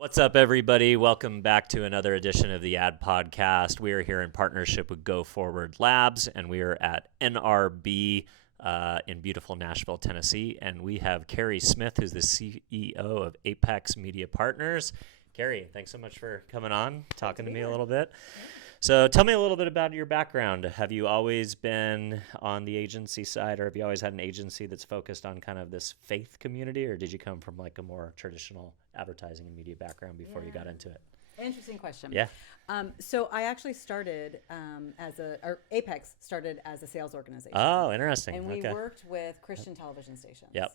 What's up, everybody? Welcome back to another edition of the Ad Podcast. We are here in partnership with Go Forward Labs, and we are at NRB in beautiful Nashville, Tennessee. And we have Carrie Smith, who's the CEO of Apex Media Partners. Carrie, thanks so much for coming on, talking to me a little bit. So tell me a little bit about your background. Have you always been on the agency side, or have you always had an agency that's focused on kind of this faith community, or did you come from like a more traditional advertising and media background before you got into it? Interesting question. Yeah. So I actually started Apex started as a sales organization. Oh, interesting. And we Okay. worked with Christian television stations. Yep.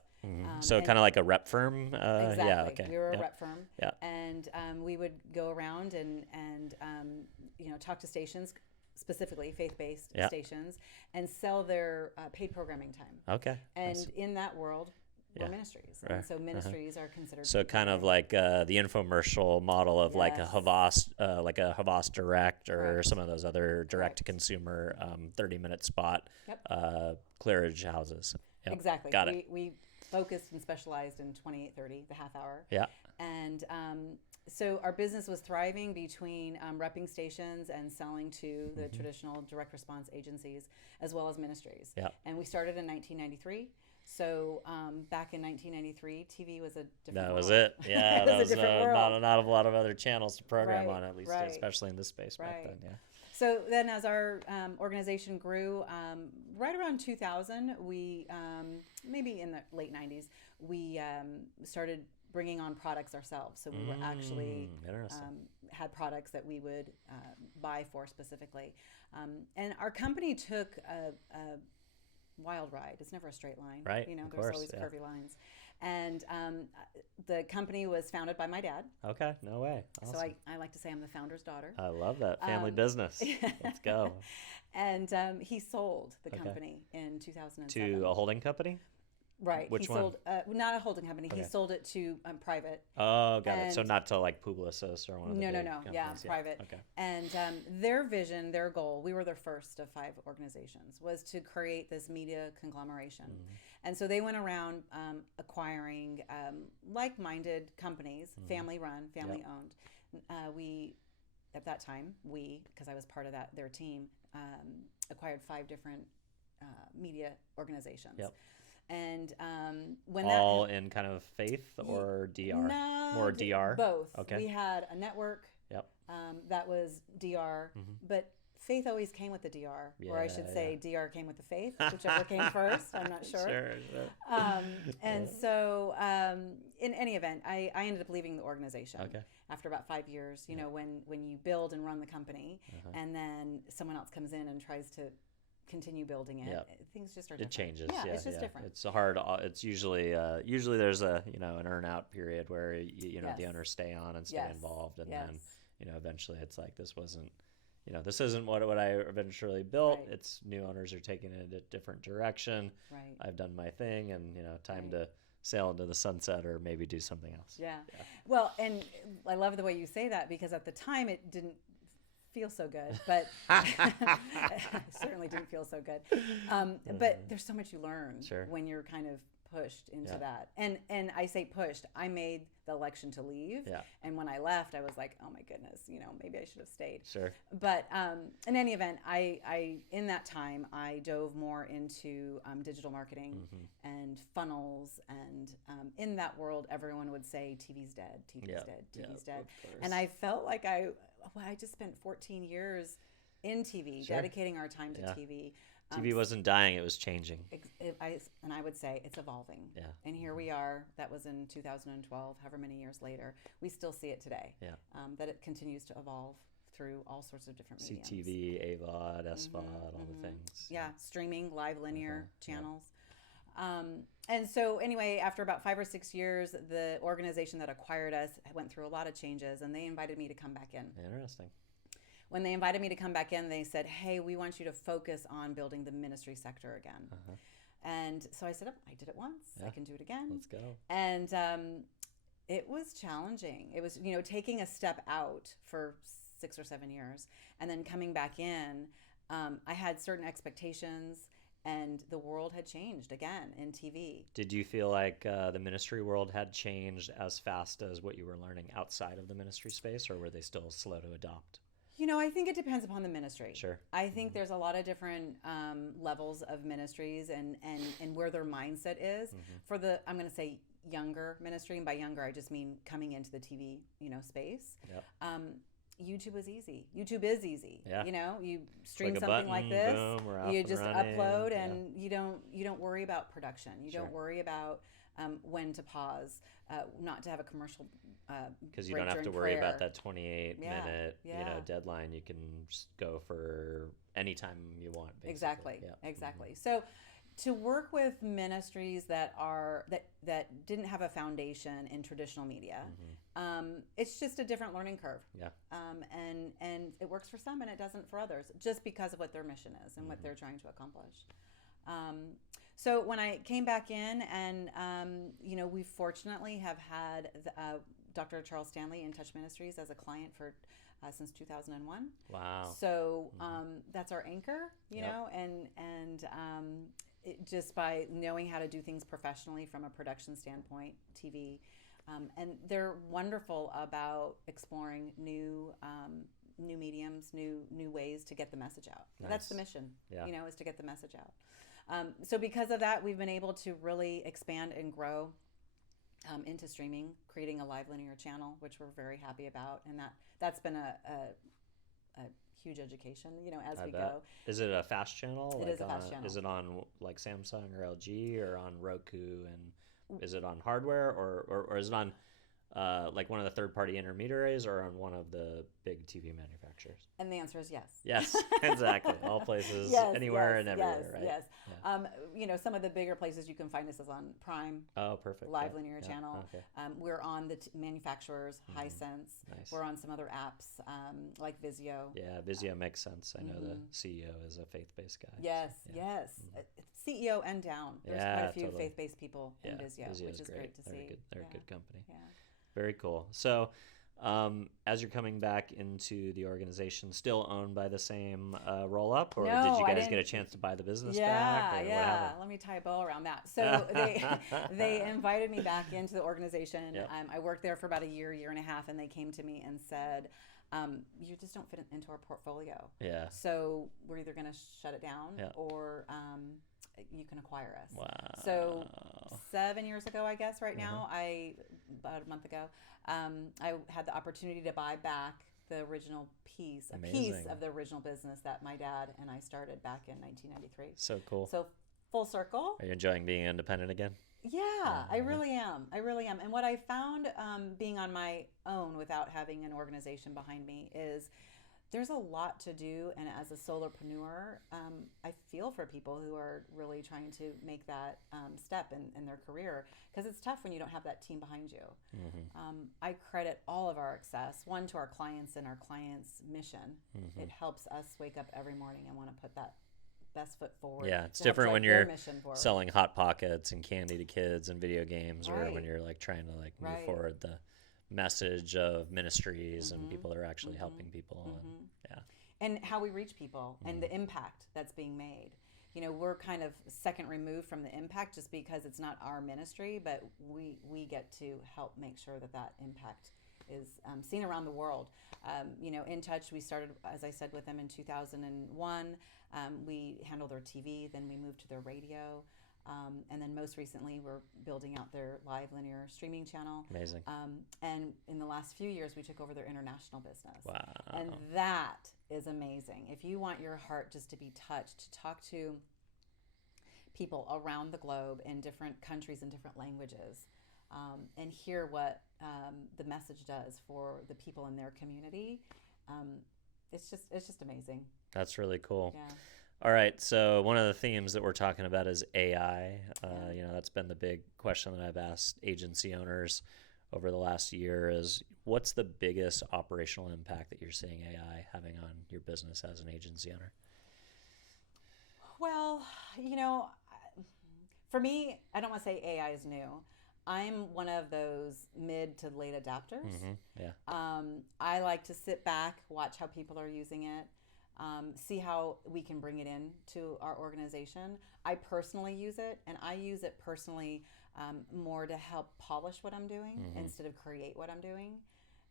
So kind of like a rep firm. Exactly. Yeah. Okay. We were Yep. a rep firm. Yeah. And we would go around and talk to stations, specifically faith-based Yeah. stations, and sell their paid programming time. Okay. And Nice. in that world, Yeah. were ministries. Right. And so ministries are considered. So kind of like the infomercial model of like a Yes. Havas Direct or Correct. some of those other direct-to-consumer 30-minute spot Yep. clearage houses. Yep. Exactly. Got it. We focused and specialized in 2830, the half hour. Yeah. And so our business was thriving between repping stations and selling to the traditional direct response agencies as well as ministries. Yeah. And we started in 1993. So back in 1993, TV was a different That world. was it. Yeah, It that was was a different world. not a lot of other channels to program Right, on, at least, right. especially in this space back Right. then. Yeah. So then as our organization grew, right around 2000, we, maybe in the late 90s, we started bringing on products ourselves. So we were actually Interesting. had products that we would buy for specifically. And our company took a wild ride. It's never a straight line. Right, You know, of there's course, always yeah. curvy lines. And the company was founded by my dad. Okay, no way. Awesome. So I like to say I'm the founder's daughter. I love that. Family business. Let's go. And he sold the company in 2007. To a holding company? Right. Which he one? sold, not a holding company. Okay. He sold it to private. Oh, got it. So And- not to like Publicis or one of the No, big no. Yeah, companies. private. Okay. And their vision, their goal, we were their first of 5 organizations, was to create this media conglomeration. And so they went around acquiring like-minded companies, family-run, family-owned. We, at that time, because I was part of their team, acquired 5 different media organizations. Yep. And when All in kind of faith or DR? No, More DR? both. Okay. We had a network Yep. that was DR, but faith always came with the DR, or I should Yeah, say DR came with the faith, whichever came first. I'm not sure. Sure. And so, in any event, I ended up leaving the organization Okay. after about 5 years. You know, when you build and run the company, and then someone else comes in and tries to continue building it, Yep. things just are It different. changes. Yeah, it's just different. It's hard. It's usually there's a an earn out period where the Yes. owners stay on and stay Yes. involved, and Yes. then eventually it's like this isn't what I eventually built. Right. It's new owners are taking it a different direction. Right. I've done my thing, and time Right. to sail into the sunset or maybe do something else. Yeah. Well, and I love the way you say that, because at the time it didn't feel so good, but it certainly didn't feel so good. But there's so much you learn Sure. when you're kind of pushed into Yeah. that. And I say pushed, I made the election to leave. Yeah. And when I left, I was like, oh my goodness, maybe I should have stayed. Sure. But in any event, I in that time, I dove more into digital marketing and funnels. And in that world, everyone would say, TV's dead, TV's Yeah. dead, Yeah, TV's dead. of course. And I felt like I just spent 14 years in TV, Sure. dedicating our time to Yeah. TV. TV wasn't dying; it was changing. And I would say it's evolving. Yeah. And here we are. That was in 2012. However many years later, we still see it today. Yeah. That it continues to evolve through all sorts of different mediums. CTV, AVOD, SVOD, all the things. Yeah, streaming, live linear channels. And so anyway, after about 5 or 6 years, the organization that acquired us went through a lot of changes, and they invited me to come back in. Interesting. When they invited me to come back in, they said, hey, we want you to focus on building the ministry sector again. And so I said, oh, I did it once. I can do it again. Let's go. And it was challenging. It was, taking a step out for 6 or 7 years and then coming back in. I had certain expectations, and the world had changed again in TV. Did you feel like the ministry world had changed as fast as what you were learning outside of the ministry space, or were they still slow to adopt? I think it depends upon the ministry. Sure. I think there's a lot of different levels of ministries and where their mindset is. For the, I'm going to say younger ministry, and by younger I just mean coming into the TV, space. Yep. YouTube is easy. YouTube is easy. Yeah. You stream Click a something button, like this, boom, we're off you and just running. upload, and you don't worry about production. You Sure. don't worry about when to pause, not to have a commercial Because you break don't have to during worry prayer. about that 28-minute Yeah. deadline. You can just go for any time you want, basically. Exactly. Yep. Exactly. So to work with ministries that didn't have a foundation in traditional media, it's just a different learning curve. Yeah. And it works for some and it doesn't for others, just because of what their mission is and what they're trying to accomplish. So when I came back in, and we fortunately have had Dr. Charles Stanley in Touch Ministries as a client for since 2001. Wow. So that's our anchor, Yep. and just by knowing how to do things professionally from a production standpoint, TV, and they're wonderful about exploring new mediums, new ways to get the message out. Nice. That's the mission, Yeah. is to get the message out. So because of that, we've been able to really expand and grow into streaming, creating a live linear channel, which we're very happy about, and that's been a huge education, as I we bet. go. Is it a fast channel? It is a fast channel. Is it on like Samsung or LG, or on Roku? And is it on hardware, or is it on like one of the third-party intermediaries, or on one of the big TV manufacturers? And the answer is yes. Yes, exactly. All places, Yes, anywhere yes, and everywhere, yes, right? yes. Yeah. Some of the bigger places you can find us is on Prime, Oh, perfect. live Yeah, linear yeah, channel. Okay. We're on the manufacturers, Hisense. Nice. We're on some other apps like Vizio. Yeah, Vizio makes sense. I know the CEO is a faith-based guy. Yes, so, yeah. yes. CEO and down. There's Yeah, quite a few totally. faith-based people in Vizio, Vizio's which is great to They're see. They're a good company. Yeah. Very cool. So, as you're coming back into the organization, still owned by the same roll-up, or No, did you I guys get didn't- a chance to buy the business back? Or what happened? Let me tie a bow around that. So they invited me back into the organization. Yep. I worked there for about a year and a half, and they came to me and said, "You just don't fit into our portfolio. Yeah. So we're either going to shut it down, Yeah. or you can acquire us." Wow. So 7 years ago, I guess right now, about a month ago, I had the opportunity to buy back the original piece Amazing. of the original business that my dad and I started back in 1993. So cool. So full circle. Are you enjoying being independent again? Yeah, I really am. And what I found being on my own without having an organization behind me is there's a lot to do. And as a solopreneur, I feel for people who are really trying to make that step in their career, because it's tough when you don't have that team behind you. I credit all of our success, one, to our clients and our clients' mission. It helps us wake up every morning and want to put that best foot forward. Yeah, it's to help different drive when their you're mission forward. selling Hot Pockets and candy to kids and video games, or Right. when you're like trying to like move Right. forward the message of ministries and people that are actually helping people. And, yeah. And how we reach people and the impact that's being made. We're kind of second removed from the impact just because it's not our ministry, but we get to help make sure that impact is seen around the world. In Touch, we started, as I said, with them in 2001. We handled their TV, then we moved to their radio. And then most recently, we're building out their live linear streaming channel. Amazing. And in the last few years, we took over their international business. Wow. And that is amazing. If you want your heart just to be touched, to talk to people around the globe in different countries and different languages, and hear what the message does for the people in their community, it's just amazing. That's really cool. Yeah. All right, so one of the themes that we're talking about is AI. That's been the big question that I've asked agency owners over the last year is, what's the biggest operational impact that you're seeing AI having on your business as an agency owner? Well, for me, I don't want to say AI is new. I'm one of those mid to late adapters. Yeah. I like to sit back, watch how people are using it. see how we can bring it in to our organization. I personally use it, and I use it personally more to help polish what I'm doing instead of create what I'm doing.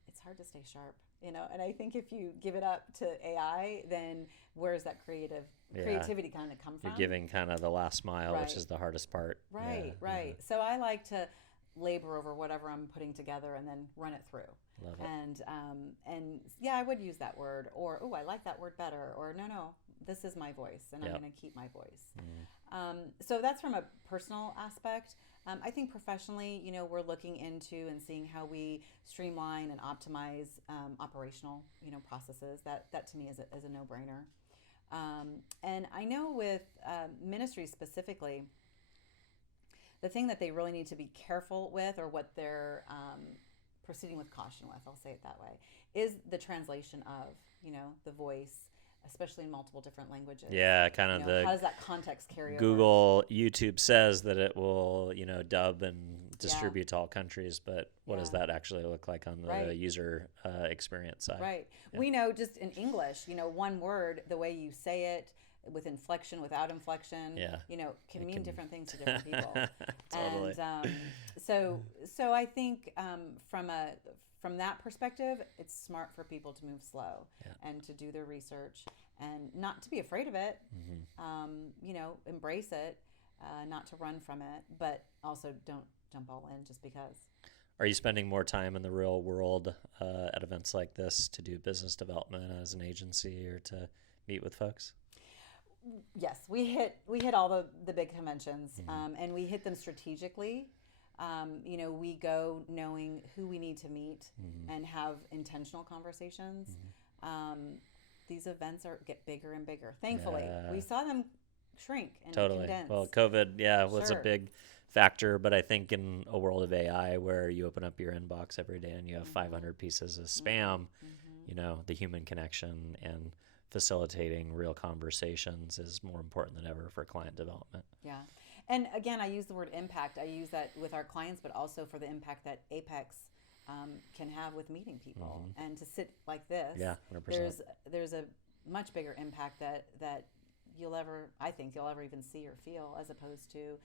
It's hard to stay sharp, and I think if you give it up to AI, then where's that creativity kind of come from? You're giving kind of the last mile, which is the hardest part. Right. So I like to labor over whatever I'm putting together and then run it through. Love it. And yeah, I would use that word, or I like that word better, or no, this is my voice, and I'm going to keep my voice. So that's from a personal aspect. I think professionally, we're looking into and seeing how we streamline and optimize operational, processes. That to me is a no-brainer. And I know with ministries specifically, the thing that they really need to be careful with, or what they're proceeding with caution with, I'll say it that way, is the translation of, the voice, especially in multiple different languages. Yeah, kind of how does that context carry over? YouTube says that it will, dub and distribute to all countries, but what does that actually look like on the user experience side? Right. Yeah. We know just in English, one word, the way you say it, with inflection, without inflection, can mean different things to different people. Totally. And so I think from that perspective, it's smart for people to move slow and to do their research and not to be afraid of it. Embrace it, not to run from it, but also don't jump all in just because. Are you spending more time in the real world at events like this to do business development as an agency or to meet with folks? Yes, we hit all the big conventions, and we hit them strategically. We go knowing who we need to meet and have intentional conversations. These events get bigger and bigger. Thankfully, we saw them shrink and condense. Well, COVID, was a big factor, but I think in a world of AI where you open up your inbox every day and you have 500 pieces of spam, the human connection and facilitating real conversations is more important than ever for client development. Yeah. And again, I use the word impact. I use that with our clients, but also for the impact that Apex can have with meeting people. And to sit like this, 100%. There's a much bigger impact that I think you'll ever even see or feel, as opposed to,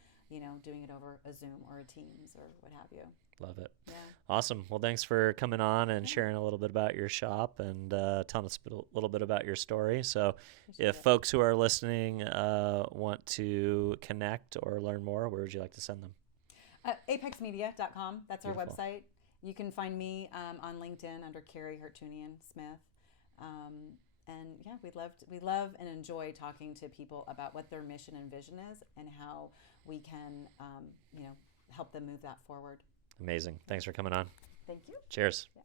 doing it over a Zoom or a Teams or what have you. Love it. Yeah. Awesome. Well, thanks for coming on and sharing a little bit about your shop and telling us a little bit about your story. So if folks who are listening want to connect or learn more, where would you like to send them? apexmedia.com. That's Beautiful. Our website. You can find me on LinkedIn under Carrie Smith. And yeah, we love and enjoy talking to people about what their mission and vision is and how we can, help them move that forward. Amazing. Thanks for coming on. Thank you. Cheers. Yeah.